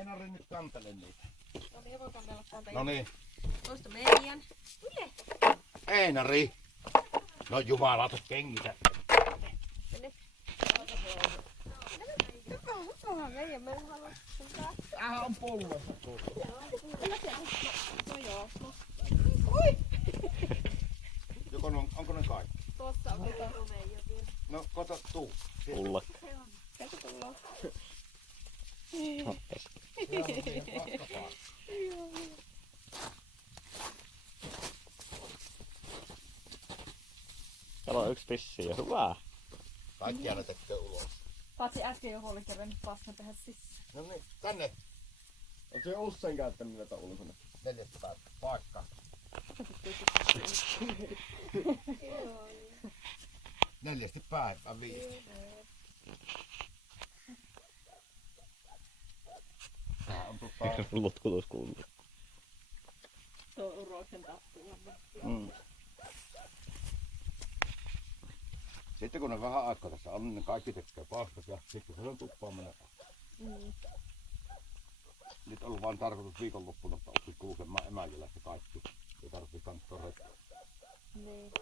Einari nyt kantele niitä. No niin, voi kantella täältä. No niin. Toista meidän. Yle. Einari. No jumalauta kengitä. Tänne. Onhan meidän, me haluaa sitä. Tämähän on polvessa. No joo. Onko ne kaikki? Tuossa on koko meidän vielä. No kota tuu. Tulla. Käykö tullaan? Täällä on yksi pissi jo. Hyvä. Kaikki aina tekee ulos. Paitsi äsken jo oli kerran paskan tehdä sisään. No niin, tänne. Onko se usein käyttänyt näitä ulkona? 4 paikka. 4 päivää 5. Tää on Lutkutus kuuluu. Tuo uroksen tappu. Sitten kun ne vähän aikaa tässä on, niin ne kaikki tekee paskat ja sitten se on tuppaa mennä. Nyt on vaan tarkoitus viikonloppuna, että oppii kulkemaan Emäjälästä kaikki. Ei tarvitse kanttaa rekkaa. Niin.